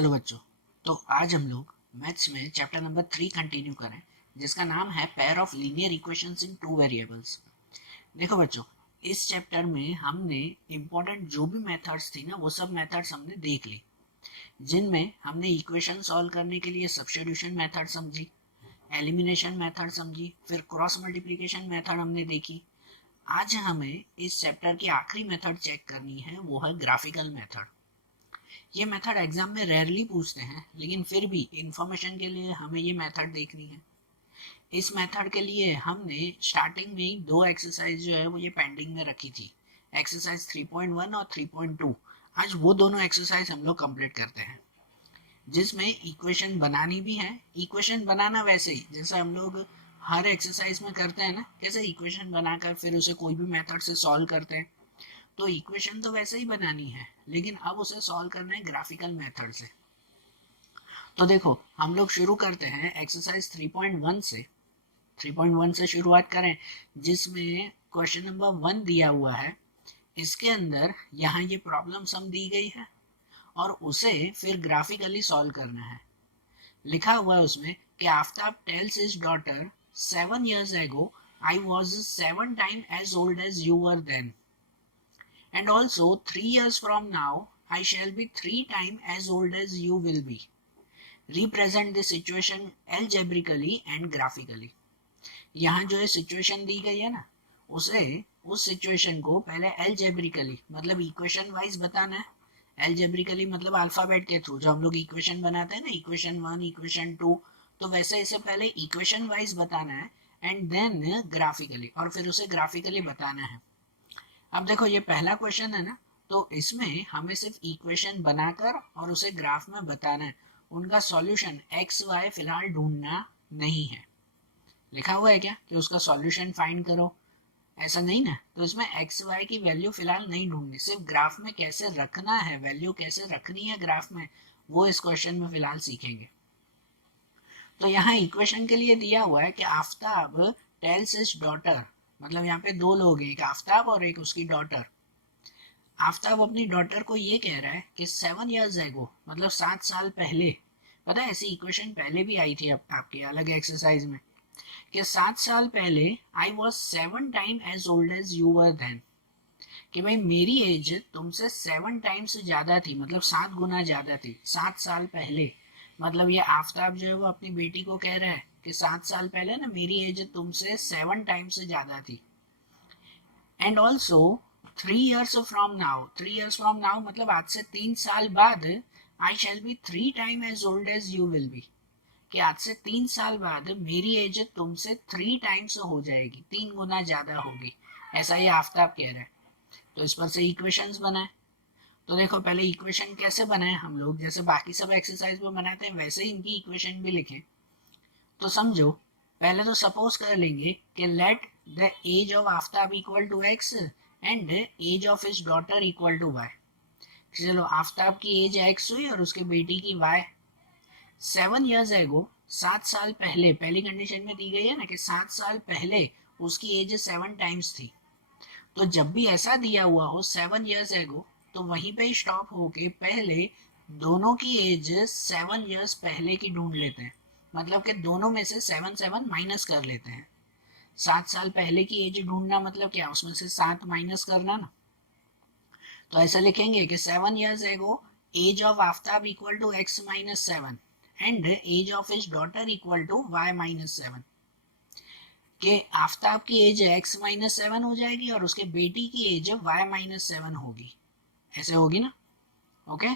चलो बच्चों, तो आज हम लोग मैथ्स में चैप्टर नंबर 3 कंटिन्यू करें, जिसका नाम है pair of linear equations in two variables. देखो बच्चों, इस चैप्टर में हमने इम्पोर्टेंट जो भी मेथड्स थी ना, वो सब मेथड्स हमने देख ली, जिनमें हमने इक्वेशन सॉल्व करने के लिए सब्स्टिट्यूशन मेथड समझी, एलिमिनेशन मेथड समझी, फिर क्रॉस मल्टीप्लिकेशन मेथड हमने देखी। आज हमें इस चैप्टर की आखिरी मेथड चेक करनी है, वो है ग्राफिकल मेथड। ये मेथड एग्जाम में रेयरली पूछते हैं, लेकिन फिर भी इंफॉर्मेशन के लिए हमें ये मेथड देखनी है। इस मेथड के लिए हमने स्टार्टिंग में ही दो एक्सरसाइज जो है वो ये पेंडिंग में रखी थी, एक्सरसाइज 3.1 और 3.2। आज वो दोनों एक्सरसाइज हम लोग कंप्लीट करते हैं, जिसमें इक्वेशन बनानी भी है। इक्वेशन बनाना वैसे ही जैसे हम लोग हर एक्सरसाइज में करते हैं ना, कैसे इक्वेशन बनाकर फिर उसे कोई भी मेथड से सॉल्व करते हैं, तो इक्वेशन तो वैसे ही बनानी है, लेकिन अब उसे सॉल्व करना है ग्राफिकल मेथड से। तो देखो, हम लोग शुरू करते हैं एक्सरसाइज 3.1 से। 3.1 से शुरुआत करें, जिसमें क्वेश्चन नंबर 1 दिया हुआ है। इसके अंदर यहाँ ये प्रॉब्लम सम दी गई है और उसे फिर ग्राफिकली सॉल्व करना है। लिखा हुआ है उसमें कि Aftab tales his daughter 7 years ago I was 7 times as old as you were then. And also 3 years from now I shall be 3 times as old as you will be. Represent the situation algebraically and graphically. यहाँ जो है situation दी गई है ना, उसे उस situation को पहले एल्जेब्रिकली मतलब इक्वेशन वाइज बताना है। एल्जेब्रिकली मतलब अल्फाबेट के थ्रू, जो हम लोग इक्वेशन बनाते हैं ना, इक्वेशन 1 इक्वेशन 2, तो वैसे इसे पहले इक्वेशन वाइज बताना है एंड देन ग्राफिकली, और फिर उसे ग्राफिकली बताना है। अब देखो, ये पहला क्वेश्चन है ना, तो इसमें हमें सिर्फ इक्वेशन बनाकर और उसे ग्राफ में बताना है, उनका सॉल्यूशन एक्स वाई फिलहाल ढूंढना नहीं है। लिखा हुआ है क्या कि उसका सॉल्यूशन फाइंड करो, ऐसा नहीं ना। तो इसमें एक्स वाई की वैल्यू फिलहाल नहीं ढूंढनी, सिर्फ ग्राफ में कैसे रखना है, वैल्यू कैसे रखनी है ग्राफ में, वो इस क्वेश्चन में फिलहाल सीखेंगे। तो यहाँ इक्वेशन के लिए दिया हुआ है कि आफ्ताब टेल्स हिज डॉटर, मतलब यहाँ पे दो लोग हैं, एक आफ्ताब और एक उसकी डॉटर। आफ्ताब अपनी डॉटर को ये कह रहा है कि 7 years ago, मतलब 7 साल पहले, पता है ऐसी इक्वेशन पहले भी आई थी आपके अलग एक्सरसाइज में, कि 7 साल पहले I was 7 time as old as you were then, कि भाई मेरी एज तुमसे 7 टाइम्स ज्यादा थी, मतलब 7 गुना ज्यादा थी 7 साल पहले। मतलब ये आफ्ताब जो है वो अपनी बेटी को कह रहा है कि 7 साल पहले ना मेरी एज तुमसे 7 टाइम्स ज्यादा थी। And also 3 years from now, 3 years from now मतलब आज से 3 साल बाद, I shall be 3 time as old as you will be, कि आज से 3 साल बाद मेरी एज तुमसे 3 टाइम्स हो जाएगी, 3 गुना ज्यादा होगी, ऐसा ये आफ्ताब कह रहा है। तो इस पर से इक्वेशंस बनाए। तो देखो, पहले इक्वेशन कैसे बनाए हम लोग, जैसे बाकी सब एक्सरसाइज में बनाते हैं वैसे ही इनकी इक्वेशन भी लिखें। तो समझो, पहले तो सपोज कर लेंगे कि let the age of Aftab equal to x and age of his daughter equal to y. चलो, आफ्ताब की एज एक्स हुई और उसके बेटी की वाई। 7 years ago, 7 साल पहले, पहली कंडीशन में दी गई है ना कि 7 साल पहले उसकी एज 7 टाइम्स थी। तो जब भी ऐसा दिया हुआ हो 7 years ago, तो वहीं पे स्टॉप होके पहले दोनों की एज 7 years पहले की ढूंढ लेते हैं, मतलब कि दोनों में से 7 7 माइनस कर लेते हैं। 7 साल पहले की एज ढूंढना मतलब क्या, उसमें से 7 माइनस करना ना। तो ऐसा लिखेंगे कि 7 years ago age of Aftab equal to x minus 7 and age of his daughter equal to y minus 7, कि आफ्ताब की एज एक्स माइनस 7 हो जाएगी और उसके बेटी की एज वाई माइनस 7 होगी, ऐसे होगी ना। ओके,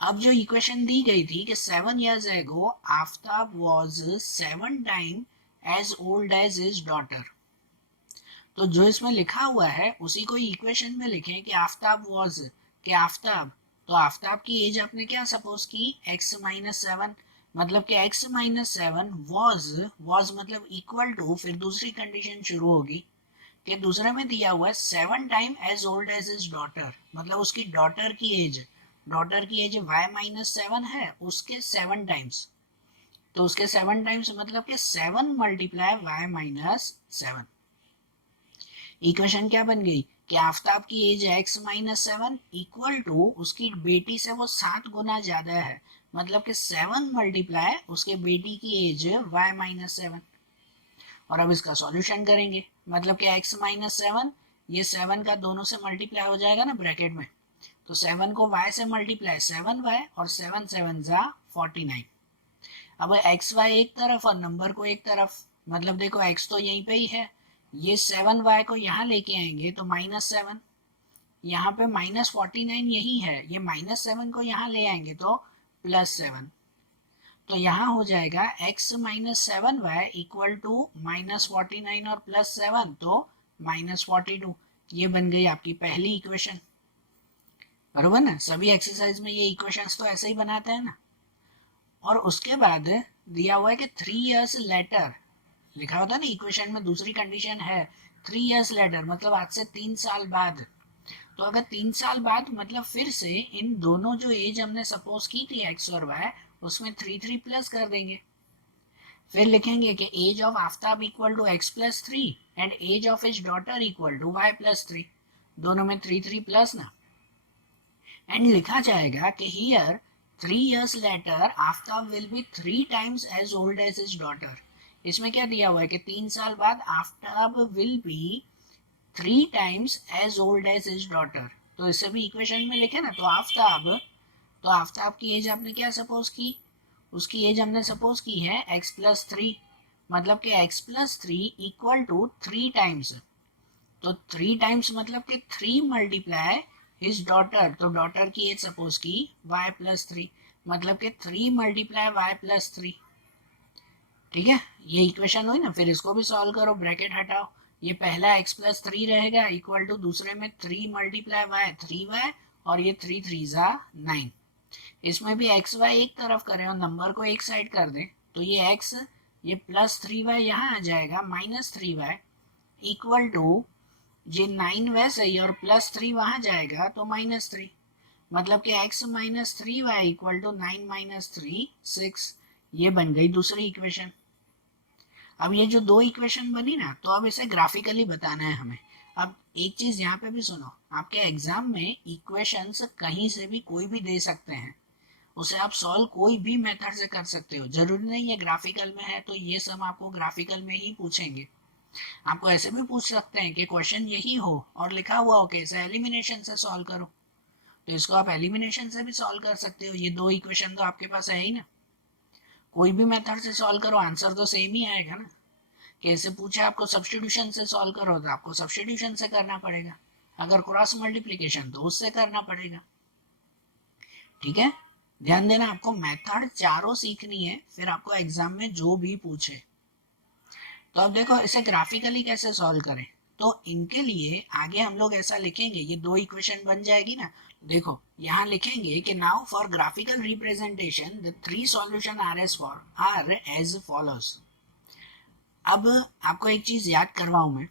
अब जो इक्वेशन दी गई थी कि 7 years ago Aftab was 7 time as old as his daughter, तो जो इसमें लिखा हुआ है उसी को इक्वेशन में लिखें कि आफ्ताब वाज, कि आफ्ताब, तो आफ्ताब की एज आपने क्या सपोज की, x माइनस 7, मतलब कि x माइनस 7 वॉज मतलब इक्वल टू, फिर दूसरी कंडीशन शुरू होगी कि दूसरे में दिया हुआ है 7 time as old as his daughter, मतलब उसकी डॉटर की एज y माइनस 7 है, उसके 7 टाइम्स, तो उसके 7 टाइम्स मतलब कि 7 मल्टीप्लाई y माइनस 7। इक्वेशन क्या बन गई कि आफ्ताब की age x minus 7 equal to उसकी बेटी से वो 7 गुना ज्यादा है, मतलब कि 7 मल्टीप्लाई उसके बेटी की एज y माइनस 7। और अब इसका सॉल्यूशन करेंगे, मतलब कि x माइनस 7, ये 7 का दोनों से मल्टीप्लाई हो जाएगा ना ब्रैकेट में, तो 7 को y से मल्टीप्लाई 7y और 7 7 जा 49। अब एक्स वाई एक तरफ और नंबर को एक तरफ, मतलब देखो x तो यहीं पे ही है, ये 7y को यहाँ लेके आएंगे तो -7, यहाँ पे -49 यही है, ये -7 को यहाँ ले आएंगे तो +7, तो यहाँ हो जाएगा x minus 7y equal to -49 और +7 तो -42। ये बन गई आपकी पहली इक्वेशन, बरोबर ना। सभी एक्सरसाइज में ये इक्वेशंस तो ऐसे ही बनाते हैं ना। और उसके बाद दिया हुआ है कि 3 इयर्स लेटर, लिखा होता है ना इक्वेशन में, दूसरी कंडीशन है 3 इयर्स लेटर, मतलब आज से 3 साल बाद। तो अगर 3 साल बाद मतलब फिर से इन दोनों जो एज हमने सपोज की थी एक्स और वाई, उसमें 3 प्लस कर देंगे। फिर लिखेंगे कि age of Aftab equal to x+3 and age of his daughter equal to y+3, दोनों में 3 प्लस ना। एंड लिखा जाएगा कि here 3 years later Aftab will be 3 times as old as his daughter। इसमें क्या दिया हुआ है कि 3 साल बाद Aftab will be 3 times as old as his daughter। तो इसे भी इक्वेशन में लिखे ना, तो आफ्ताब की एज आपने क्या सपोज की, उसकी एज हमने सपोज की है x+3, मतलब कि x+3 इक्वल टू 3 टाइम्स, तो 3 टाइम्स मतलब कि 3 मल्टीप्लाई हिज डॉटर, तो डॉटर की एज सपोज की y+3, मतलब कि 3 मल्टीप्लाई y+3। ठीक है, ये इक्वेशन हुई ना। फिर इसको भी सॉल्व करो, ब्रैकेट हटाओ, ये पहला x+3 रहेगा इक्वल टू दूसरे में 3 मल्टीप्लाई y 3y और ये 3 3 जा 9। इसमें भी एक्स वाई एक तरफ करें और नंबर को एक साइड कर दें, तो ये x, ये +3y यहाँ आ जाएगा -3y इक्वल टू ये 9 वैसे ही और +3 वहां जाएगा तो -3, मतलब कि x -3y इक्वल टू 9 - 3 6। ये बन गई दूसरी इक्वेशन। अब ये जो दो इक्वेशन बनी ना, तो अब इसे ग्राफिकली बताना है हमें। अब एक चीज यहाँ पे भी सुनो, आपके एग्जाम में इक्वेशंस कहीं से भी कोई भी दे सकते हैं, उसे आप सॉल्व कोई भी मेथड से कर सकते हो, जरूरी नहीं है ग्राफिकल में है तो ये सब आपको ग्राफिकल में ही पूछेंगे। आपको ऐसे भी पूछ सकते हैं कि क्वेश्चन यही हो और लिखा हुआ हो कि इसे एलिमिनेशन से सॉल्व करो, तो इसको आप एलिमिनेशन से भी सॉल्व कर सकते हो। ये दो इक्वेशन तो आपके पास है ही ना, कोई भी मेथड से सॉल्व करो आंसर तो सेम ही आएगा ना। कैसे पूछा आपको सब्स्टिट्यूशन से सॉल्व करो तो आपको सब्स्टिट्यूशन से करना पड़ेगा, अगर क्रॉस मल्टीप्लिकेशन तो उससे करना पड़ेगा। ठीक है, ध्यान देना, आपको मेथड चारों सीखनी है, फिर आपको एग्जाम में जो भी पूछे। तो अब देखो इसे ग्राफिकली कैसे सॉल्व करें, तो इनके लिए आगे हम लोग ऐसा लिखेंगे, ये दो इक्वेशन बन जाएगी ना। देखो यहाँ लिखेंगे कि now for graphical representation the 3 solution are as follows. अब आपको एक चीज याद करवाऊं मैं,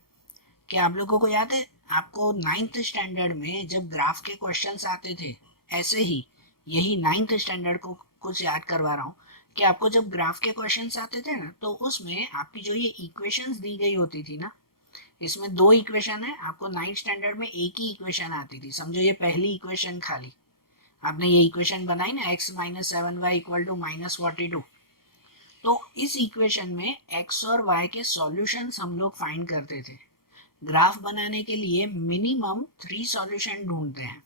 कि आप लोगों को याद है, आपको 9th स्टैंडर्ड में जब ग्राफ के क्वेश्चंस आते थे, ऐसे ही यही 9th स्टैंडर्ड को कुछ याद करवा रहा हूँ, कि आपको जब ग्राफ के क्वेश्चंस आते थे ना, तो उसमें आपकी जो ये इक्वेशंस दी गई होती थी ना, इसमें दो इक्वेशन है, आपको 9th स्टैंडर्ड में एक ही इक्वेशन आती थी, समझो ये पहली इक्वेशन खाली, आपने ये इक्वेशन बनाई ना x - 7y इक्वल टू -42, तो इस इक्वेशन में x और y के सॉल्यूशंस हम लोग फाइंड करते थे। ग्राफ बनाने के लिए मिनिमम 3 सॉल्यूशन ढूंढते हैं,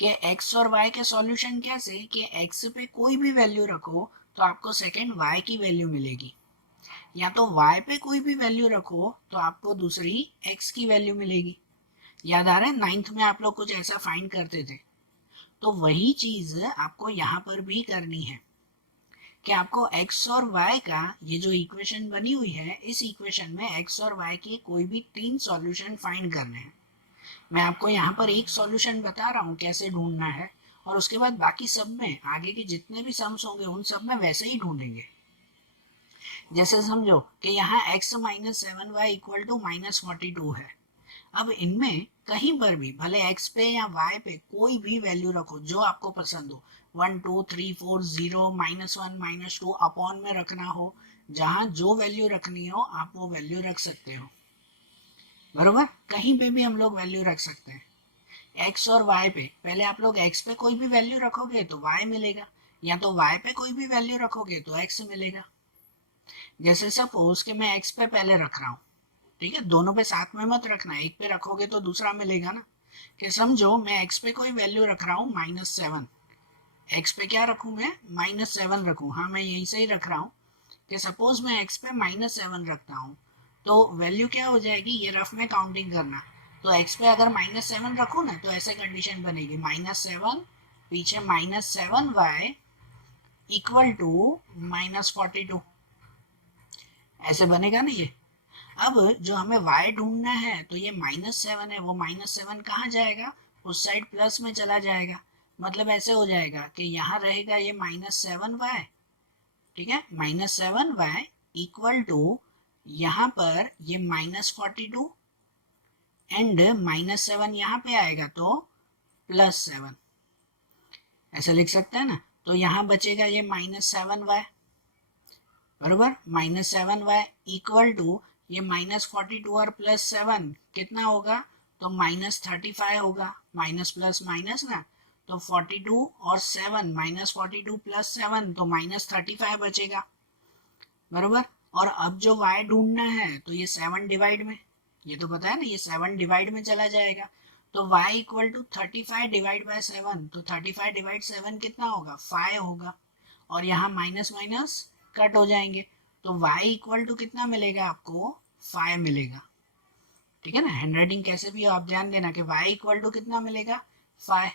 कि x और y के सॉल्यूशन कैसे, कि x पे कोई भी वैल्यू रखो तो आपको सेकंड y की वैल्यू मिलेगी, या तो y पे कोई भी वैल्यू रखो तो आपको दूसरी x की वैल्यू मिलेगी। याद आ रहा है 9th में आप लोग कुछ ऐसा फाइंड करते थे, तो वही चीज आपको यहाँ पर भी करनी है, कि आपको x और y का ये जो इक्वेशन बनी हुई है, इस इक्वेशन में x और y के कोई भी 3 सॉल्यूशन फाइंड करने हैं। मैं आपको यहाँ पर एक सॉल्यूशन बता रहा हूँ कैसे ढूंढना है, और उसके बाद बाकी सब में आगे के जितने भी सम्स होंगे उन सब में वैसे ही ढूंढेंगे। जैसे समझो कि यहाँ x - 7y इक्वल टू -42 है। अब इनमें कहीं पर भी भले x पे या y पे कोई भी वैल्यू रखो जो आपको पसंद हो, 1 2 3 4 0 -1 -2 अपॉन में रखना हो, जहां जो वैल्यू रखनी हो आप वो वैल्यू रख सकते हो, बरोबर। कहीं पे भी हम लोग वैल्यू रख सकते हैं। x और y पे पहले आप लोग x पे कोई भी वैल्यू रखोगे तो y मिलेगा, या तो y पे कोई भी वैल्यू रखोगे तो x मिलेगा। जैसे सपोज कि मैं x पे पहले रख रहा हूँ, ठीक है, दोनों पे साथ में मत रखना, एक पे रखोगे तो दूसरा मिलेगा ना। कि समझो मैं x पे कोई वैल्यू रख रहा हूँ -7, x पे क्या रखूँ मैं, -7 रखूँ, हाँ मैं यहीं से ही रख रहा हूँ कि सपोज मैं x पे -7 रखता हूँ तो वैल्यू क्या हो जाएगी, ये रफ में काउंटिंग करना, तो x पे अगर -7 रखूँ ना तो ऐसे कंडीशन बनेगी -7 पीछे -7y इक्वल टू -42, ऐसे बनेगा ना ये। अब जो हमें y ढूंढना है तो ये -7 है, वो -7 कहाँ जाएगा, उस साइड प्लस में चला जाएगा, मतलब ऐसे हो जाएगा कि यहाँ रहेगा ये -7y, ठीक है, -7y इक्वल टू यहाँ पर ये -42 एंड -7 यहाँ पे आएगा तो +7, ऐसा लिख सकते हैं ना। तो यहाँ बचेगा ये -7y, बरोबर, -7y इक्वल टू ये -42 और +7 कितना होगा, तो -35 होगा, माइनस प्लस माइनस ना, तो 42 और 7 -42 +7 तो -35 बचेगा, बरोबर। और अब जो y ढूंढना है तो ये 7 डिवाइड में, ये तो पता है ना, ये 7 डिवाइड में चला जाएगा, तो y equal to 35 divide by 7, तो 35 डिवाइड 7 कितना होगा, 5 होगा, और यहाँ माइनस माइनस कट हो जाएंगे, तो y इक्वल टू कितना मिलेगा आपको, 5 मिलेगा, ठीक है ना। हैंडराइटिंग कैसे भी हो आप ध्यान देना कि y इक्वल टू कितना मिलेगा, 5।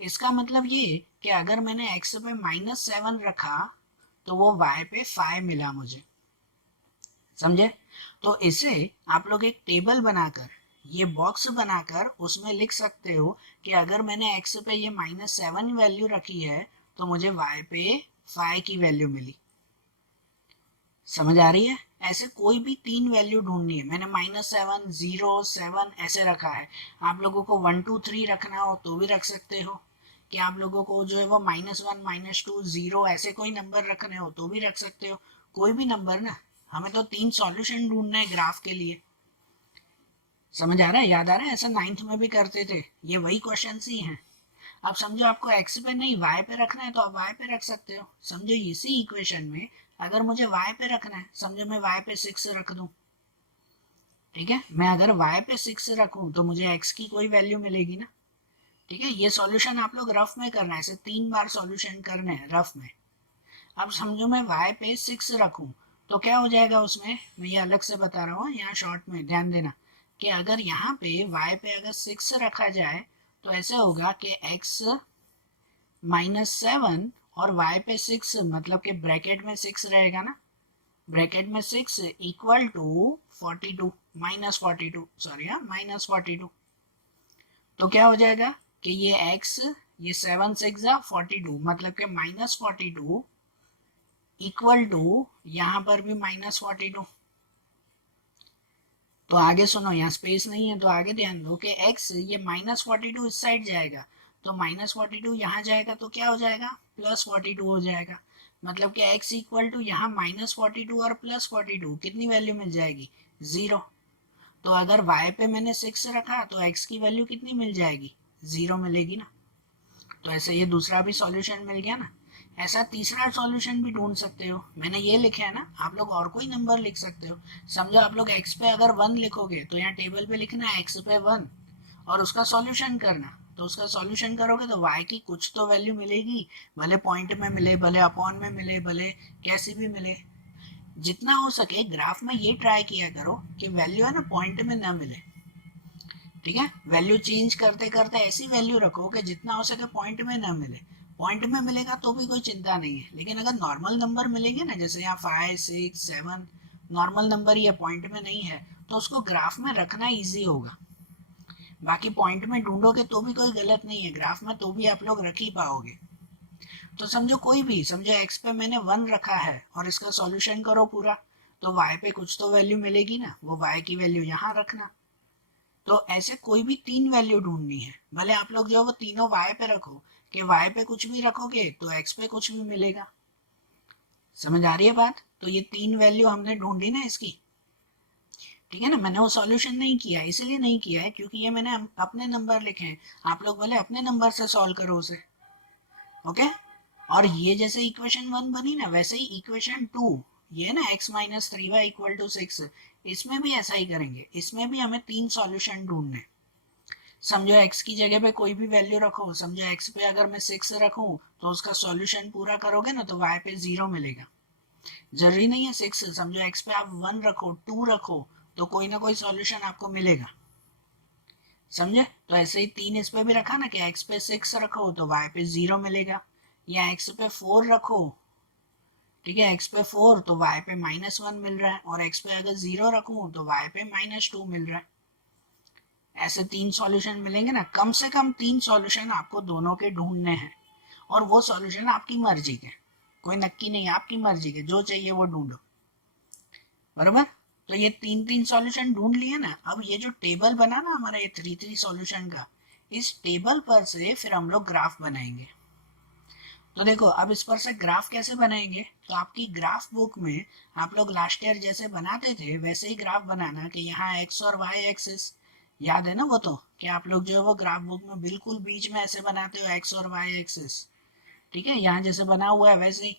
इसका मतलब ये कि अगर मैंने x पे -7 रखा तो वो y पे 5 मिला मुझे, समझे। तो इसे आप लोग एक टेबल बनाकर, ये बॉक्स बनाकर उसमें लिख सकते हो कि अगर मैंने x पे ये -7 वैल्यू रखी है तो मुझे y पे 5 की वैल्यू मिली, समझ आ रही है। ऐसे कोई भी 3 वैल्यू ढूंढनी है, मैंने -7 0 7 ऐसे रखा है, आप लोगों को 1 2 3 रखना हो तो भी रख सकते हो, कि आप लोगों को जो है वो -1 -2 0 ऐसे कोई नंबर रखने हो तो भी रख सकते हो, कोई भी नंबर ना, हमें तो 3 सॉल्यूशन ढूंढना है ग्राफ के लिए, समझ आ रहा है, याद आ रहा है, ऐसा 9th में भी करते थे, ये वही क्वेश्चन ही हैं। अब समझो आपको x पे नहीं y पे रखना है तो आप y पे रख सकते हो, समझो इसी इक्वेशन में अगर मुझे y पे रखना है, समझो मैं y पे 6 रख दूं, ठीक है, मैं अगर y पे 6 रखूं तो मुझे x की कोई वैल्यू मिलेगी ना, ठीक है। ये सॉल्यूशन आप लोग रफ में करना है, ऐसे 3 बार सॉल्यूशन करने हैं रफ में। अब समझो मैं y पे 6 रखूं तो क्या हो जाएगा उसमें, मैं ये अलग से बता रहा हूँ, यहाँ शॉर्ट में ध्यान देना कि अगर यहाँ पे y पे अगर 6 रखा जाए तो ऐसे होगा कि x -7 और y पे 6, मतलब कि ब्रैकेट में 6 रहेगा ना, ब्रैकेट में 6 इक्वल टू 42 -42, सॉरी हाँ -42, तो क्या हो जाएगा कि ये x, ये 7 6 42, मतलब कि -42 इक्वल टू यहाँ पर भी -42। तो आगे सुनो, यहाँ स्पेस नहीं है तो आगे ध्यान दो कि x ये -42 इस साइड जाएगा, तो -42 यहाँ जाएगा तो क्या हो जाएगा, +42 हो जाएगा, मतलब कि x इक्वल टू यहाँ -42 और +42 कितनी वैल्यू मिल जाएगी, 0। तो अगर y पे मैंने 6 रखा तो x की वैल्यू कितनी मिल जाएगी, 0 मिलेगी ना। तो ऐसे ये दूसरा भी सॉल्यूशन मिल गया ना। ऐसा तीसरा सॉल्यूशन भी ढूंढ सकते हो, मैंने ये लिखा है ना, आप लोग और कोई नंबर लिख सकते हो। समझो आप लोग x पे अगर 1 लिखोगे तो यहाँ टेबल पे लिखना है x पे 1 और उसका सॉल्यूशन करना, तो उसका सॉल्यूशन करोगे तो y की कुछ तो वैल्यू मिलेगी, भले पॉइंट में मिले, भले अपॉन में मिले, भले कैसी भी मिले। जितना हो सके ग्राफ में ये ट्राई किया करो कि वैल्यू है ना पॉइंट में ना मिले, ठीक है, वैल्यू चेंज करते करते ऐसी वैल्यू रखो कि जितना हो सके पॉइंट में ना मिले, पॉइंट में मिलेगा तो भी कोई चिंता नहीं है, लेकिन अगर नॉर्मल नंबर मिलेंगे ना, जैसे यहाँ 5 6 7 नॉर्मल नंबर ही है, पॉइंट में नहीं है, तो उसको ग्राफ में रखना इजी होगा। बाकी पॉइंट में ढूंढोगे तो भी कोई गलत नहीं है, ग्राफ में तो भी आप लोग रख ही पाओगे। तो समझो कोई भी, समझो x पे मैंने 1 रखा है और इसका सॉल्यूशन करो पूरा, तो y पे कुछ तो वैल्यू मिलेगी ना, वो y की वैल्यू यहाँ रखना। तो ऐसे कोई भी 3 वैल्यू ढूंढनी है, भले आप लोग जो है वो तीनों y पे रखो, कि y पे कुछ भी रखोगे तो x पे कुछ भी मिलेगा, समझ आ रही है बात। तो ये 3 वैल्यू हमने ढूंढी ना इसकी, ठीक है ना। मैंने वो सॉल्यूशन नहीं किया, इसलिए नहीं किया है क्योंकि ये मैंने अपने नंबर लिखे हैं, आप लोग भले अपने नंबर से सॉल्व करो उसे, ओके। और ये जैसे इक्वेशन 1 बनी ना, वैसे ही इक्वेशन 2, ये ना x minus 3y equal to 6, इसमें भी ऐसा ही करेंगे। इसमें भी हमें 3 सॉल्यूशन ढूंढने। समझो x की जगह पे कोई भी वैल्यू रखो, समझो x पे अगर मैं 6 रखूं तो उसका सॉल्यूशन पूरा करोगे ना तो y पे 0 मिलेगा। जरूरी नहीं है 6, समझो x पे आप 1 रखो, 2 रखो, तो कोई ना कोई सॉल्यूशन आपको मिलेगा। समझे? तो ऐसे ही 3 इस पे भी रखा ना कि x पे 6 रखो तो y पे 0 मिलेगा, या x पे 4 रखो, ठीक है, x पे 4 तो y पे -1 मिल रहा है, और x पे अगर 0 रखूं तो y पे -2 मिल रहा है। ऐसे 3 सॉल्यूशन मिलेंगे ना, कम से कम 3 सॉल्यूशन आपको दोनों के ढूंढने हैं, और वो सॉल्यूशन आपकी मर्जी के, कोई नक्की नहीं, आपकी मर्जी के, जो चाहिए वो ढूंढो। बराबर? तो ये 3 सॉल्यूशन ढूंढ लिए ना। अब ये जो टेबल बना ना हमारा, ये 3 सॉल्यूशन का, इस टेबल पर से फिर हम लोग ग्राफ बनाएंगे। तो देखो अब इस पर से ग्राफ कैसे बनाएंगे, तो आपकी ग्राफ बुक में आप लोग लास्ट ईयर जैसे बनाते थे वैसे ही ग्राफ बनाना, कि यहाँ एक्स और वाई एक्सिस, याद है ना वो, तो कि आप लोग जो है वो ग्राफ बुक में बिल्कुल बीच में ऐसे बनाते हो एक्स और वाई एक्सिस, ठीक है, यहाँ जैसे बना हुआ है वैसे ही,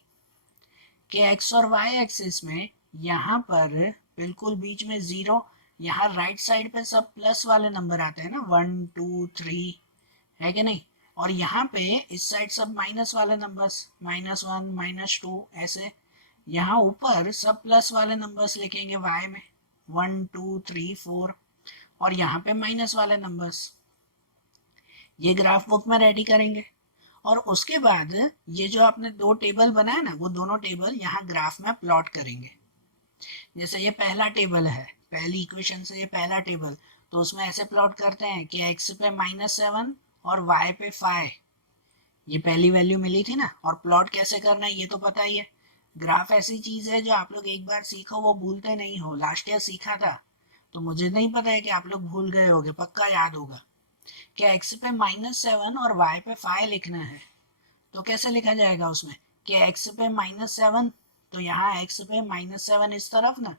कि एक्स और वाई एक्सिस में यहाँ पर बिल्कुल बीच में 0, यहाँ राइट साइड पे सब प्लस वाले नंबर आते हैं ना, 1 2 3, है कि नहीं, और यहाँ पे इस साइड सब माइनस वाले नंबर्स, -1 -2, ऐसे यहाँ ऊपर सब प्लस वाले नंबर्स लिखेंगे y में, 1 2 3 4, और यहाँ पे माइनस वाले नंबर्स। ये ग्राफ बुक में रेडी करेंगे, और उसके बाद ये जो आपने 2 टेबल बनाया ना, वो दोनों टेबल यहाँ ग्राफ में प्लॉट करेंगे। जैसे ये पहला टेबल है, पहली इक्वेशन से ये पहला टेबल, तो उसमें ऐसे प्लॉट करते हैं कि x पे -7 और y पे 5, ये पहली वैल्यू मिली थी ना, और प्लॉट कैसे करना है ये तो पता ही है। ग्राफ ऐसी चीज है जो आप लोग एक बार सीखो वो भूलते नहीं हो, लास्ट ईयर सीखा था, तो मुझे नहीं पता है कि आप लोग भूल गए होगे, पक्का याद होगा। क्या x पे -7 और y पे 5 लिखना है, तो कैसे लिखा जाएगा उसमें, कि x पे -7, तो यहाँ x पे -7 इस तरफ ना,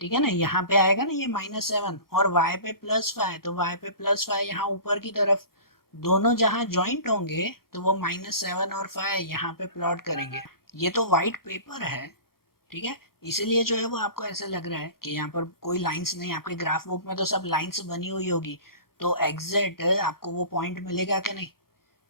ठीक है ना, यहाँ पे आएगा ना ये -7, और y पे +5, तो y पे +5 यहाँ ऊपर की तरफ, दोनों जहाँ ज्वाइंट होंगे तो वो -7 और 5 यहाँ पे प्लॉट करेंगे। ये तो वाइट पेपर है, ठीक है, इसीलिए जो है वो आपको ऐसा लग रहा है कि यहाँ पर कोई लाइंस नहीं, आपके ग्राफ बुक में तो सब लाइंस बनी हुई होगी, तो एग्जैक्ट आपको वो पॉइंट मिलेगा कि नहीं,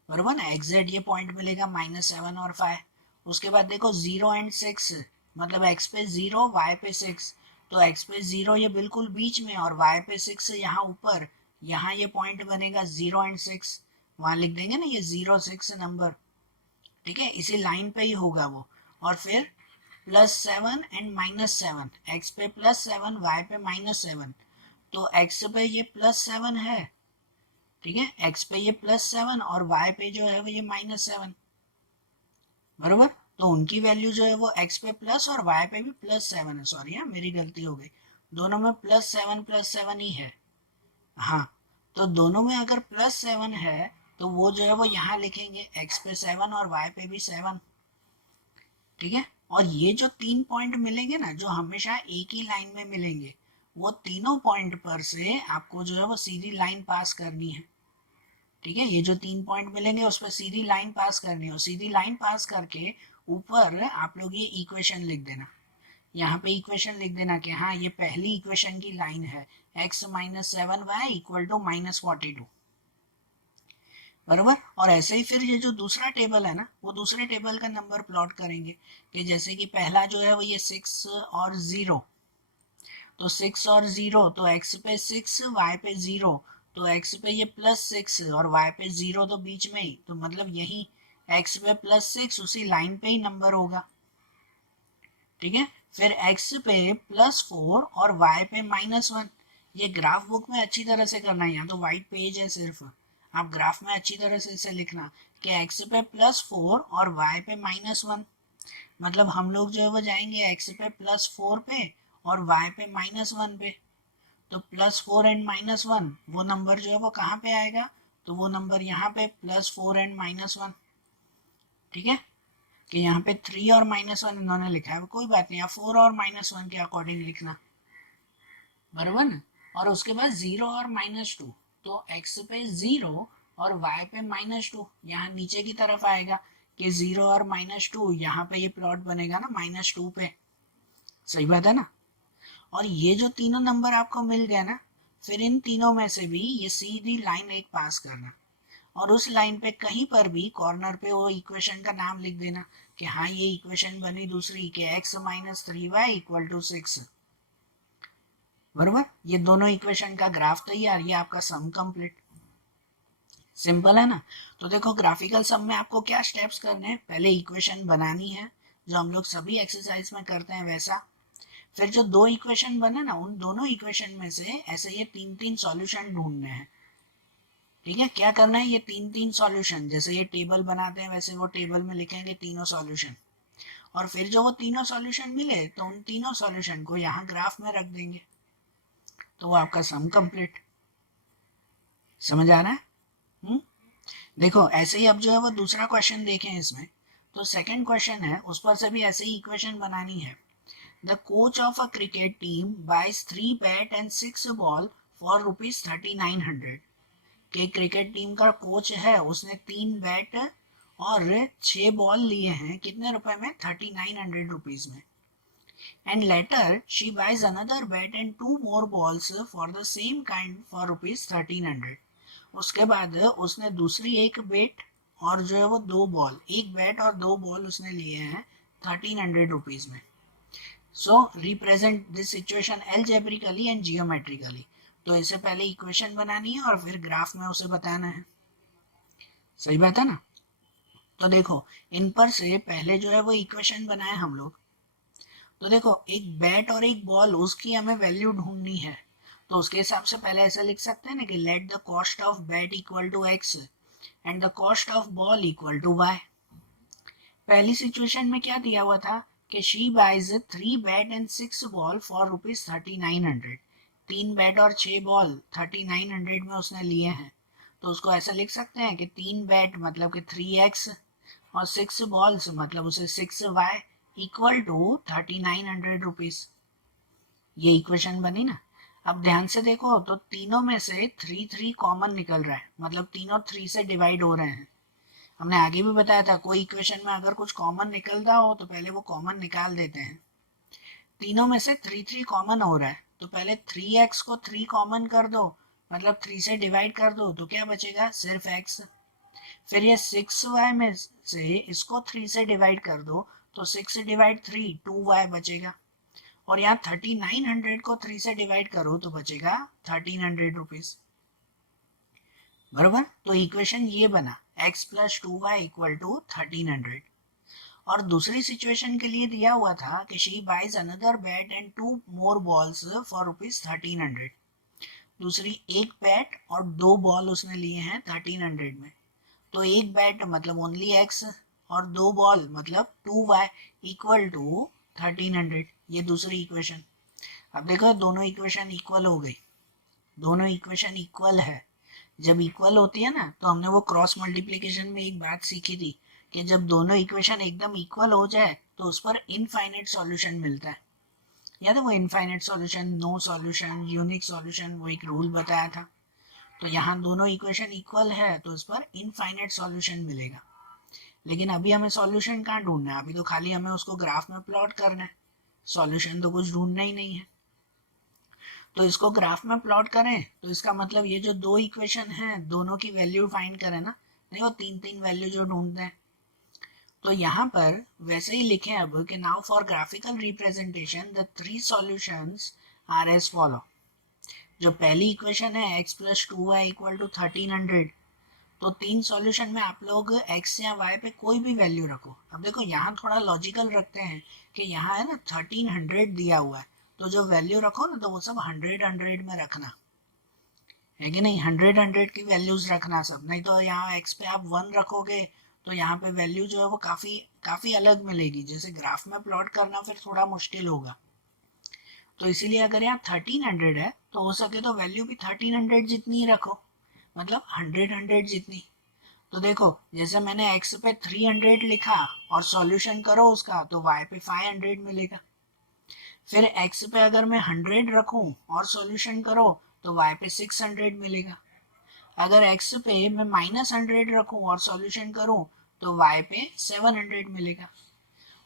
बरोबर ना, एग्जैक्ट ये पॉइंट मिलेगा -7 और 5। उसके बाद देखो 0 एंड 6, मतलब x पे 0 y पे 6, तो x पे 0 ये बिल्कुल बीच में, और y पे 6 यहाँ ऊपर, यहाँ ये पॉइंट बनेगा 0 एंड 6, वहां लिख देंगे ना ये 0 6 नंबर, ठीक है, इसी लाइन पे ही होगा वो। और फिर +7 एंड -7, x पे +7 y पे -7, तो x पे ये +7 है, ठीक है, x पे ये +7 और y पे जो है वो ये -7, बरोबर। तो उनकी वैल्यू जो है वो x पे प्लस और y पे भी +7 है, सॉरी हाँ मेरी गलती हो गई, दोनों में +7 ही है। हाँ, तो दोनों में अगर +7 है तो वो जो है वो यहाँ लिखेंगे x पे 7 और y पे भी 7, ठीक है। और ये जो 3 पॉइंट मिलेंगे ना, जो हमेशा एक ही लाइन में मिलेंगे, वो तीनों पॉइंट पर से आपको जो है वो सीधी लाइन पास करनी है, ठीक है, ये जो 3 पॉइंट मिलेंगे उस पर सीधी लाइन पास करनी है, और सीधी लाइन पास करके ऊपर आप लोग ये इक्वेशन लिख देना, यहाँ पे इक्वेशन लिख देना कि हाँ ये पहली इक्वेशन की लाइन है, x - 7y इक्वल टू -42, बरोबर। और ऐसे ही फिर ये जो दूसरा टेबल है ना, वो दूसरे टेबल का नंबर प्लॉट करेंगे, कि जैसे कि पहला जो है वो ये 6 और 0, तो 6 और 0, तो x पे 6 y पे 0, तो x पे ये +6 और y पे 0, तो बीच में ही, तो मतलब यही x पे +6 उसी लाइन पे ही नंबर होगा, ठीक है। फिर x पे +4 और y पे -1, ये ग्राफ बुक में अच्छी तरह से करना है, यहाँ तो वाइट पेज है सिर्फ, आप ग्राफ में अच्छी तरह से इसे लिखना कि x पे +4 और y पे -1, मतलब हम लोग जो है वो जाएंगे x पे +4 पे और y पे -1 पे, तो +4 एंड -1 वो नंबर जो है वो कहाँ पे आएगा, तो वो नंबर यहाँ पे +4 एंड -1, ठीक है, कि यहाँ पे 3 और -1 इन्होंने लिखा है, कोई बात नहीं, आप 4 और -1 के अकॉर्डिंग लिखना, बराबर ना। और उसके बाद 0 और -2, तो x पे 0 और y पे -2 यहाँ नीचे की तरफ आएगा, कि 0 और -2, यहाँ पे ये प्लॉट बनेगा ना -2 पे, सही बात है ना। और ये जो तीनों नंबर आपको मिल गया ना, फिर इन तीनों में से भी ये सीधी लाइन एक पास करना, और उस लाइन पे कहीं पर भी कॉर्नर पे वो इक्वेशन का नाम लिख देना कि हाँ ये इक्वेशन बनी दूसरी कि x - 3y = 6, बरोबर। ये दोनों इक्वेशन का ग्राफ तैयार, ये आपका सम कंप्लीट। सिंपल है ना। तो देखो ग्राफिकल सम में आपको क्या स्टेप्स करने हैं, पहले इक्वेशन बनानी है जो हम लोग सभी एक्सरसाइज में करते हैं वैसा। फिर जो दो इक्वेशन बने ना, उन दोनों इक्वेशन में से ऐसे ये तीन तीन सॉल्यूशन ढूंढने हैं। ठीक है, क्या करना है, ये तीन तीन सॉल्यूशन जैसे ये टेबल बनाते हैं वैसे वो टेबल में लिखेंगे तीनों सॉल्यूशन, और फिर जो वो तीनों सॉल्यूशन मिले तो उन तीनों सॉल्यूशन को यहाँ ग्राफ में रख देंगे, तो वो आपका सम कंप्लीट। समझ आ रहा है? देखो ऐसे ही अब जो है वो दूसरा क्वेश्चन देखें इसमें, तो सेकंड क्वेश्चन है उस पर से भी ऐसे ही इक्वेशन बनानी है। The coach of a cricket team buys 3 bat and 6 ball for ₹3900। कि क्रिकेट टीम का कोच है, उसने 3 बैट और 6 बॉल लिए हैं, कितने रुपए में, ₹3900 में। And later she buys another bat and 2 more balls for the same kind for ₹1300। उसके बाद उसने दूसरी एक बैट और जो है वो 2 बॉल, एक बैट और 2 बॉल उसने लिए हैं ₹1300 में। So represent this situation algebraically and geometrically. तो इससे पहले इक्वेशन बनानी है और फिर ग्राफ में उसे बताना है, सही बात है ना। तो देखो इन पर से पहले जो है वो इक्वेशन बनाए हम लोग। तो देखो एक बैट और एक बॉल, उसकी हमें वैल्यू ढूंढनी है, तो उसके हिसाब से पहले ऐसा लिख सकते हैं ना कि let the cost of bat equal to x and the cost of ball equal to y। पहली सिचुएशन में क्या दिया हुआ था कि she buys 3 bat and 6 ball for ₹3900। 3 bat और 6 बॉल 3900 में उसने लिए हैं, तो उसको ऐसा लिख सकते हैं कि 3 बैट मतलब कि 3x और 6 बॉल्स मतलब उसे 6y इक्वल टू ₹3900। ये इक्वेशन बनी ना। अब ध्यान से देखो तो तीनों में से 3 कॉमन निकल रहा है, मतलब तीनों 3 से डिवाइड हो रहे हैं। हमने आगे भी बताया था कोई इक्वेशन में अगर कुछ कॉमन निकलता हो तो पहले वो कॉमन निकाल देते हैं। तीनों में से 3 कॉमन हो रहा है, तो पहले 3x को 3 कॉमन कर दो, मतलब 3 से डिवाइड कर दो, तो क्या बचेगा, सिर्फ x। फिर ये 6y में से इसको 3 से डिवाइड कर दो, तो 6 डिवाइड 3 2y बचेगा। और यहाँ 3900 को 3 से डिवाइड करो तो बचेगा ₹1300, बरोबर। तो इक्वेशन ये बना x + 2y = 1300। और दूसरी सिचुएशन के लिए दिया हुआ था कि she buys another bat and 2 more balls for ₹1300। दूसरी एक बैट और 2 बॉल उसने लिए हैं 1300 में, तो एक बैट मतलब ओनली x और 2 बॉल मतलब 2y इक्वल टू 1300। ये दूसरी इक्वेशन। अब देखो दोनों इक्वेशन इक्वल हो गई, दोनों इक्वेशन इक्वल है। जब इक्वल होती है ना, तो हमने वो क्रॉस मल्टीप्लिकेशन में एक बात सीखी थी कि जब दोनों इक्वेशन एकदम इक्वल हो जाए तो उस पर इनफाइनाइट सॉल्यूशन मिलता है। याद है वो infinite solution, no solution, unique solution, वो एक रूल बताया था। तो यहाँ दोनों इक्वेशन इक्वल है तो उस पर इनफाइनाइट सॉल्यूशन मिलेगा। लेकिन अभी हमें सॉल्यूशन कहाँ ढूंढना है, अभी तो खाली हमें उसको ग्राफ में प्लॉट करना है, सॉल्यूशन तो कुछ ढूंढना ही नहीं है। तो इसको ग्राफ में प्लॉट करें तो इसका मतलब ये जो दो इक्वेशन हैं दोनों की वैल्यू फाइंड करें ना, देखो तीन तीन वैल्यू जो ढूंढते हैं। तो यहाँ पर वैसे ही लिखें अब कि now for graphical representation the 3 solutions are as follow. जो पहली इक्वेशन है x + 2y = 1300, तो 3 सॉल्यूशन में आप लोग x या y पे कोई भी वैल्यू रखो। अब देखो यहाँ थोड़ा लॉजिकल रखते हैं कि यहाँ है ना 1300 दिया हुआ है, तो जो वैल्यू रखो ना तो वो सब 100 में रखना है कि नहीं, 100 की वैल्यूज रखना सब, नहीं तो यहाँ x पे आप 1 रखोगे तो यहाँ पे वैल्यू जो है वो काफी काफी अलग मिलेगी, जैसे ग्राफ में प्लॉट करना फिर थोड़ा मुश्किल होगा। तो इसीलिए अगर यहाँ 1300 है तो हो सके तो वैल्यू भी 1300 जितनी ही रखो, मतलब 100 जितनी। तो देखो जैसे मैंने x पे 300 लिखा और सॉल्यूशन करो उसका तो y पे 500 मिलेगा। फिर x पे अगर मैं 100 रखूं और सॉल्यूशन करो तो y पे 600 मिलेगा। अगर x पे मैं -100 रखूं और सॉल्यूशन करूं तो y पे 700 मिलेगा।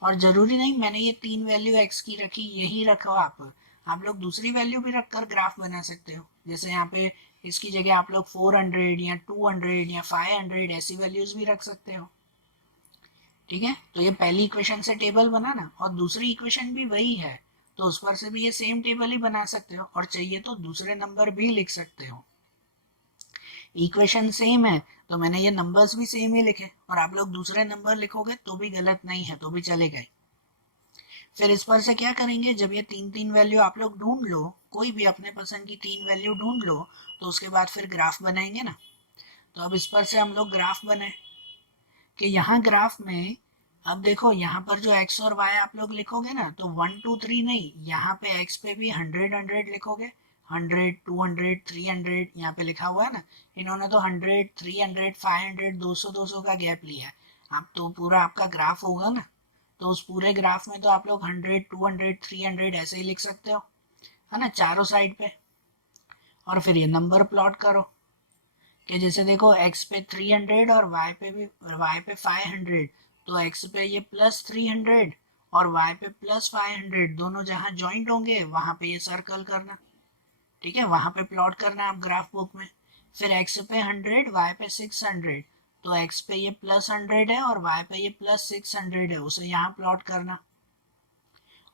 और जरूरी नहीं मैंने ये 3 वैल्यू x की रखी यही रखो आप लोग दूसरी वैल्यू भी रखकर ग्राफ बना सकते हो। जैसे यहाँ पे इसकी जगह आप लोग 400 या 200 या 500 ऐसी वैल्यूज भी रख सकते हो। ठीक है, तो ये पहली इक्वेशन से टेबल बनाना और दूसरी इक्वेशन भी वही है, तो उस पर से भी ये सेम टेबल ही बना सकते हो और चाहिए तो दूसरे नंबर भी लिख सकते हो। इक्वेशन सेम है तो मैंने ये नंबर्स भी सेम ही लिखे, और आप लोग दूसरे नंबर लिखोगे तो भी गलत नहीं है, तो भी चलेगा। फिर इस पर से क्या करेंगे, जब ये 3 वैल्यू आप लोग ढूंढ लो, कोई भी अपने पसंद की 3 वैल्यू ढूंढ लो, तो उसके बाद फिर ग्राफ बनाएंगे ना। तो अब इस पर से हम लोग ग्राफ बनाए कि यहाँ ग्राफ में अब देखो यहाँ पर जो x और y आप लोग लिखोगे ना, तो 1 2 3 नहीं, यहाँ पे x पे भी 100 लिखोगे, 100 200 300 यहाँ पे लिखा हुआ है ना। इन्होंने तो 100 300 500 200 200 का गैप लिया है। अब तो पूरा आपका ग्राफ होगा ना, तो उस पूरे ग्राफ में तो आप लोग 100 200 300 ऐसे ही लिख सकते हो, है ना, चारों साइड पे। और फिर ये नंबर प्लॉट करो कि जैसे देखो x पे 300 और y पे 500, तो x पे ये +300 और y पे +500 दोनों जहां ज्वाइंट होंगे वहां पे ये सर्कल करना। ठीक है, वहां पे प्लॉट करना है आप ग्राफ बुक में। फिर x पे 100 y पे 600, तो x पे ये +100 है और y पे ये +600 है, उसे यहाँ प्लॉट करना।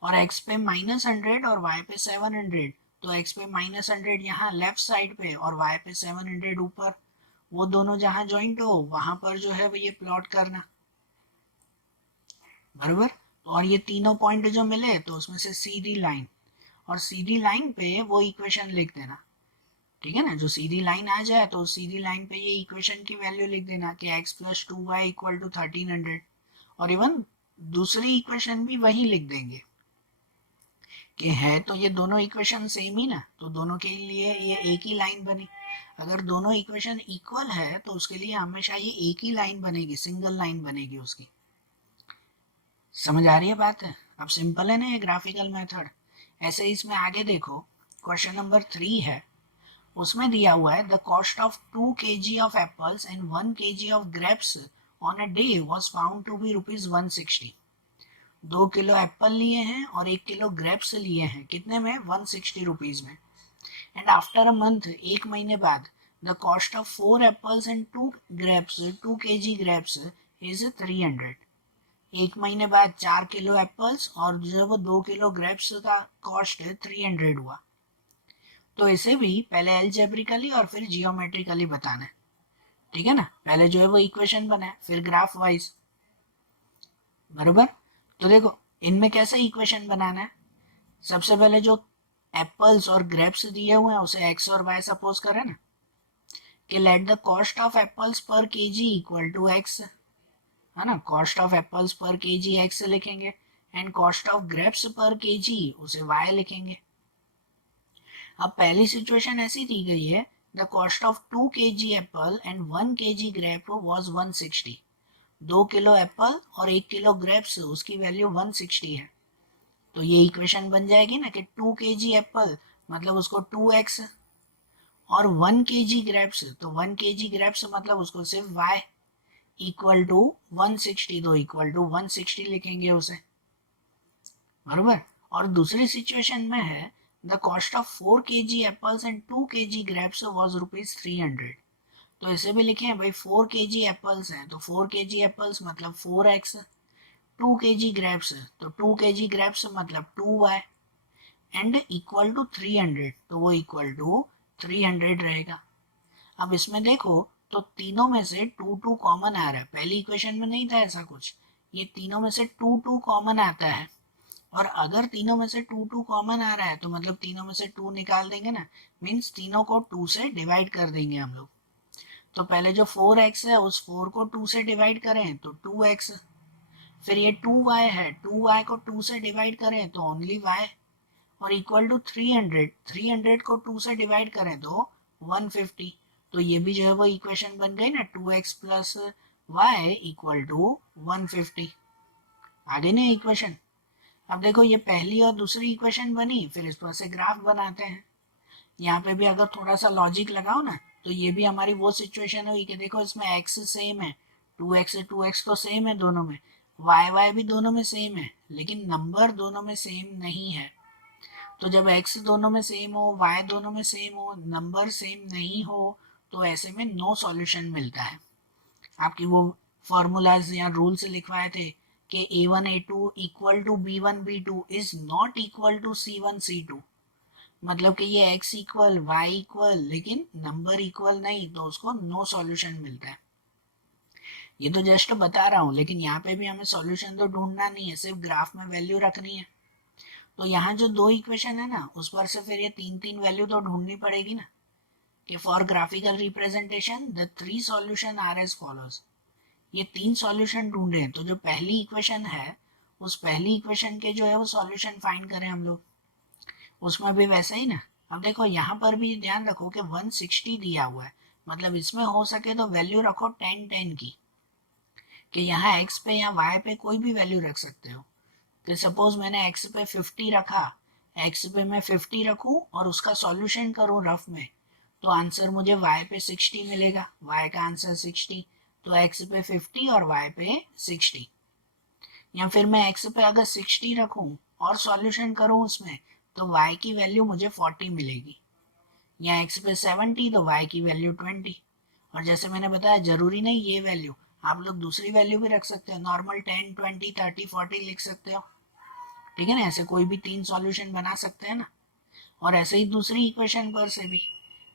और x पे -100 और y पे 700, तो x पे -100 यहाँ लेफ्ट साइड पे और y पे 700 ऊपर, वो दोनों जहां ज्वाइंट हो वहां पर जो है वो ये प्लॉट करना। बराबर, और ये तीनों पॉइंट जो मिले तो उसमें से सीधी लाइन, और सीधी लाइन पे वो इक्वेशन लिख देना। ठीक है ना, जो सीधी लाइन आ जाए तो सीधी लाइन पे ये इक्वेशन की वैल्यू लिख देना कि x + 2y = 1300, और इवन दूसरी इक्वेशन भी वही लिख देंगे कि है तो ये दोनों इक्वेशन सेम ही ना, तो दोनों के लिए ये एक ही लाइन बनी। अगर दोनों इक्वेशन इक्वल है तो उसके लिए हमेशा ये एक ही लाइन बनेगी, सिंगल लाइन बनेगी उसकी। समझ आ रही है बात है? अब सिंपल है ना ये ग्राफिकल मेथड। ऐसे इसमें आगे देखो, क्वेश्चन नंबर 3 है, उसमें दिया हुआ है the cost of 2 kg of apples and 1 kg of grapes on a day was found to be ₹160। 2 kilo apple लिए हैं और 1 किलो ग्रेप्स लिए हैं, कितने में? 160 रुपीज में। एंड आफ्टर अ मंथ, एक महीने बाद, the cost of 4 apples and 2 grapes 2 kg grapes is 300। एक महीने बाद 4 किलो एप्पल्स और जो है वो 2 किलो ग्रेप्स का कॉस्ट 300 हुआ। तो इसे भी पहले एल्जेब्रिकली और फिर जियोमेट्रिकली बताना है। ठीक है ना, पहले जो है वो इक्वेशन बनाए फिर ग्राफ वाइज। बराबर, तो देखो इनमें कैसे इक्वेशन बनाना है। सबसे पहले जो एप्पल्स और ग्रेप्स दिए हुए हैं उसे x और y सपोज करें ना, कि let the cost of apples पर केजी इक्वल टू x, है ना, कॉस्ट ऑफ एप्पल्स पर केजी x लिखेंगे एंड कॉस्ट ऑफ ग्रेप्स पर केजी उसे y लिखेंगे। अब पहली सिचुएशन ऐसी दी गई है, the cost of 2 kg apple and 1 kg grape was 160। 2 kilo apple और 1 किलो ग्रेप्स, उसकी वैल्यू 160 है। तो ये इक्वेशन बन जाएगी ना कि 2 kg एप्पल मतलब उसको 2x, और 1 kg ग्रेप्स, तो 1 kg ग्रेप्स मतलब उसको सिर्फ y इक्वल टू 160, तो इक्वल टू 160 लिखेंगे उसे। बरोबर, और दूसरी सिचुएशन में है the cost of 4 kg apples and 2 kg grapes was ₹300। तो इसे भी लिखे हैं भाई, 4 kg एप्पल्स हैं तो 4 kg एप्पल्स मतलब 4x, 2 kg ग्रेप्स तो 2 kg ग्रेप्स मतलब 2y, एंड इक्वल टू 300, तो वो इक्वल टू 300 रहेगा। अब इसमें देखो तो तीनों में से 2 2 कॉमन आ रहा है, पहली इक्वेशन में नहीं था ऐसा कुछ। ये तीनों में से 2 2 कॉमन आता है, और अगर तीनों में से 2 2 कॉमन आ रहा है तो मतलब तीनों में से 2 निकाल देंगे ना, मीन्स तीनों को 2 से डिवाइड कर देंगे हम लोग। तो पहले जो 4x है उस 4 को 2 से डिवाइड करें तो 2x, फिर ये 2y है, 2y को 2 से डिवाइड करें तो ओनली y, और इक्वल टू 300, 300 को 2 से डिवाइड करें तो 150। तो ये भी जो है वो इक्वेशन बन गई ना, 2x plus y equal to 150। आगे ना इक्वेशन। अब देखो ये पहली और दूसरी इक्वेशन बनी, फिर इस पर से ग्राफ बनाते हैं। यहाँ पे भी अगर थोड़ा सा लॉजिक लगाओ ना, तो ये भी हमारी वो सिचुएशन हुई कि देखो इसमें x सेम है, टू एक्स तो सेम है दोनों में, वाई भी दोनों में सेम है, लेकिन नंबर दोनों में सेम नहीं है। तो जब x दोनों में सेम हो, y दोनों में सेम हो, नंबर सेम नहीं हो, तो ऐसे में नो सॉल्यूशन मिलता है। आपकी वो फॉर्मूलाज या रूल्स लिखवाए थे कि a1 a2 equal to b1 b2 is not equal to c1 c2, मतलब कि ये x इक्वल y इक्वल लेकिन नंबर इक्वल नहीं, तो उसको नो सॉल्यूशन मिलता है। ये तो जस्ट बता रहा हूँ, लेकिन यहाँ पे भी हमें सॉल्यूशन तो ढूंढना नहीं है, सिर्फ ग्राफ में वैल्यू रखनी है। तो यहाँ जो दो इक्वेशन है ना, उस पर से फिर ये तीन तीन वैल्यू तो ढूंढनी पड़ेगी ना, कि for graphical representation the three solution are as follows. ये तीन सॉल्यूशन ढूंढे हैं, तो जो पहली इक्वेशन है उस पहली इक्वेशन के जो है वो सॉल्यूशन फाइंड करें हम लोग। उसमें भी वैसा ही ना। अब देखो यहाँ पर भी ध्यान रखो कि 160 दिया हुआ है, मतलब इसमें हो सके तो वैल्यू रखो 10 10 की, कि यहाँ x पे या y पे कोई भी वैल्यू रख सकते हो। तो सपोज मैंने x पे 50 रखा, x पे मैं 50 रखूं और उसका सॉल्यूशन करूं रफ में, तो आंसर मुझे y पे 60 मिलेगा, y का आंसर 60, तो x पे 50 और y पे 60। या फिर मैं x पे अगर 60 रखूं और सॉल्यूशन करूं उसमें, तो y की वैल्यू मुझे 40 मिलेगी। या x पे 70 तो y की वैल्यू 20। और जैसे मैंने बताया जरूरी नहीं ये वैल्यू, आप लोग दूसरी वैल्यू भी रख सकते हो, नॉर्मल 10 20 30 40 लिख सकते हो, ठीक है ना। ऐसे कोई भी तीन सॉल्यूशन बना सकते हैं ना। और ऐसे ही दूसरी इक्वेशन पर से भी,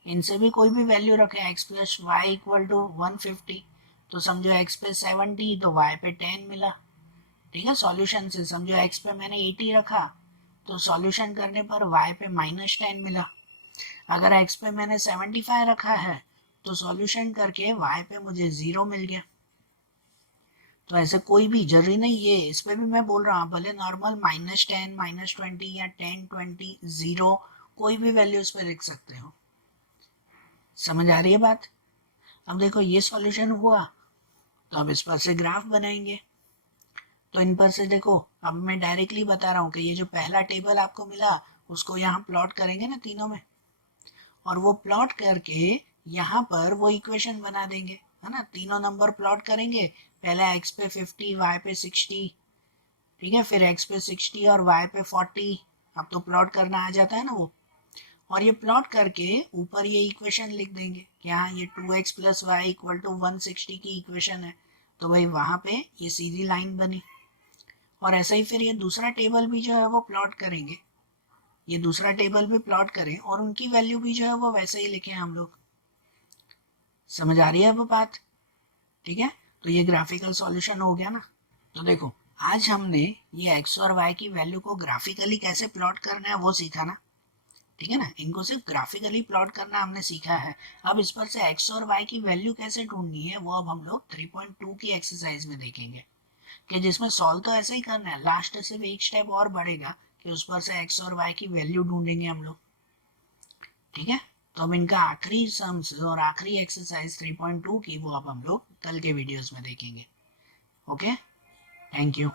इनसे भी कोई भी वैल्यू रखें, x plus y equal to 150, तो समझो x पे 70 तो y पे 10 मिला, ठीक है। सॉल्यूशन से समझो x पे मैंने 80 रखा, तो सॉल्यूशन करने पर y पे -10 मिला। अगर x पे मैंने 75 रखा है, तो सॉल्यूशन करके y पे मुझे 0 मिल गया। तो ऐसे कोई भी जरूरी नहीं, ये इस पे भी मैं बोल रहा हूँ, भले नॉर्मल -10 -20 या 10 20 0 कोई भी वैल्यू इस पे लिख सकते हो। समझ आ रही है बात। अब देखो ये सॉल्यूशन हुआ, तो अब इस पर से ग्राफ बनाएंगे। तो इन पर से देखो, अब मैं डायरेक्टली बता रहा हूँ कि ये जो पहला टेबल आपको मिला उसको यहाँ प्लॉट करेंगे ना तीनों में, और वो प्लॉट करके यहाँ पर वो इक्वेशन बना देंगे, है ना। तीनों नंबर प्लॉट करेंगे, पहले x पे 50 y पे 60, ठीक है, फिर x पे 60 और y पे 40। अब तो प्लॉट करना आ जाता है ना वो। और ये प्लॉट करके ऊपर ये इक्वेशन लिख देंगे कि हाँ ये 2x plus y equal to 160 की इक्वेशन है, तो भाई वहाँ पे ये सीधी लाइन बनी। और ऐसा ही फिर ये दूसरा टेबल भी जो है वो प्लॉट करेंगे, ये दूसरा टेबल भी प्लॉट करें और उनकी वैल्यू भी जो है वो वैसे ही लिखे हम लोग। समझ आ रही है वो बात, ठीक है। तो ये ग्राफिकल सॉल्यूशन हो गया ना। तो देखो आज हमने ये x और y की वैल्यू को ग्राफिकली कैसे प्लॉट करना है वो सीखा ना, ठीक है ना। इनको सिर्फ ग्राफिकली प्लॉट करना हमने सीखा है। अब इस पर से x और y की वैल्यू कैसे ढूंढनी है वो अब हम लोग 3.2 की एक्सरसाइज में देखेंगे, कि जिसमें सॉल्व तो ऐसे ही करना है, लास्ट सिर्फ एक स्टेप और बढ़ेगा कि उस पर से x और y की वैल्यू ढूंढेंगे हम लोग, ठीक है। तो अब इनका आखिरी सम्स और आखिरी एक्सरसाइज 3.2 की वो अब हम लोग कल के वीडियोस में देखेंगे। Okay, thank you.